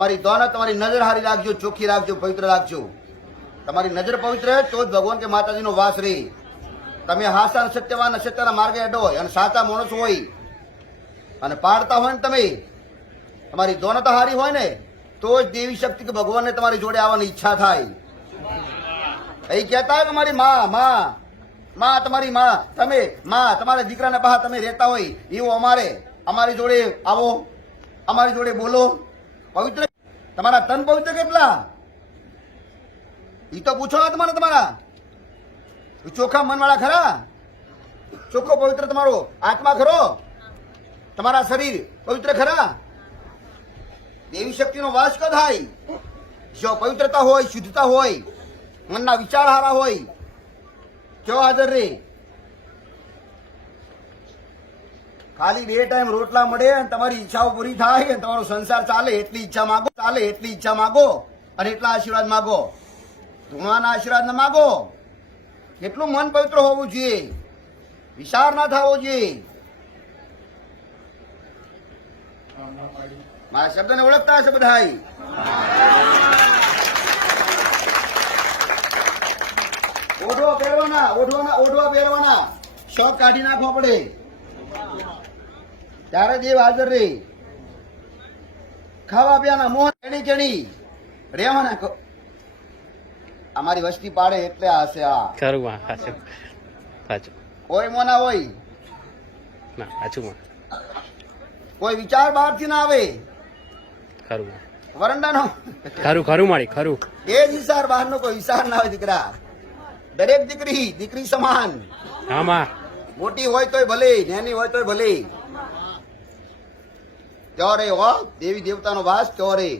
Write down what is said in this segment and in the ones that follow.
તમારી દોનત તમારી નજર હારી રાખજો, ચોખ્ખી રાખજો, પવિત્ર રાખજો. તમારી નજર પવિત્ર તો જ ભગવાન કે માતાજીનો વાસ રહે. તમે હાસા સત્યવાન અસત્યના માર્ગે અડો અને સાચા માણસ હોય અને પાડતા હોય ને તમે તમારી દોનત હારી હોય ને તો જ દેવી શક્તિ કે ભગવાનને તમારી જોડે આવવાની ઈચ્છા થાય. એ કહેતા હોય કે મારી માં તમારી માં, તમે માં તમારા દીકરાના બહાર તમે રહેતા હોય એવું અમારી જોડે આવો, અમારી જોડે બોલો. પવિત્ર તમારા તન પવિત્ર કેટલા ઈ તો પૂછો તમારા ચોખ્ખા મન વાળા ખરા? ચોખ્ખો પવિત્ર તમારો આત્મા ખરો? તમારા શરીર પવિત્ર ખરા? દેવી શક્તિનો વાસ ક થાય જો પવિત્રતા હોય, શુદ્ધતા હોય, મનના વિચાર હારા હોય, કેવો હાજર રે. ખાલી 2 ટાઈમ રોટલા મળે અને તમારી ઈચ્છાઓ પૂરી થાય અને તમારો સંસાર ચાલે એટલી ઈચ્છા માગો અને એટલા આશીર્વાદ માગો. ધૂણાના આશીર્વાદ ના માગો. કેટલું મન પવિત્ર હોવું જોઈએ, વિચાર ના થવો જોઈએ. મારા શબ્દને ઓળખતા હશે બધા. ઓઢવા પહેરવાના શોખ કાઢી નાખવા પડે ત્યારે દેવ હાજર રે. ખાવા પીવાના મોહ ચણી રહેવાના. અમારી વસ્તી પાડે એટલે હશે. આ કોઈ મોના હોય કોઈ વિચાર બહારથી ના આવે. વરંડાનો એ જ વિચાર, બહારનો કોઈ વિચાર ના હોય. દીકરા દરેક દીકરી સમાન. મોટી હોય તોય ભલે, નાની હોય તોય ભલે. ત્યો રે હો દેવી દેવતાનો વાસ ત્યો રે.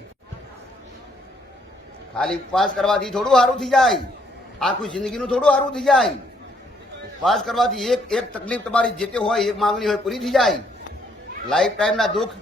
ખાલી ઉપવાસ કરવાથી થોડું સારું થઈ જાય, આખું જિંદગીનું થોડું સારું થઈ જાય. ઉપવાસ કરવાથી એક તકલીફ તમારી જે તે હોય, એક માંગણી હોય પૂરી થઈ જાય. લાઈફ ટાઈમના દુઃખ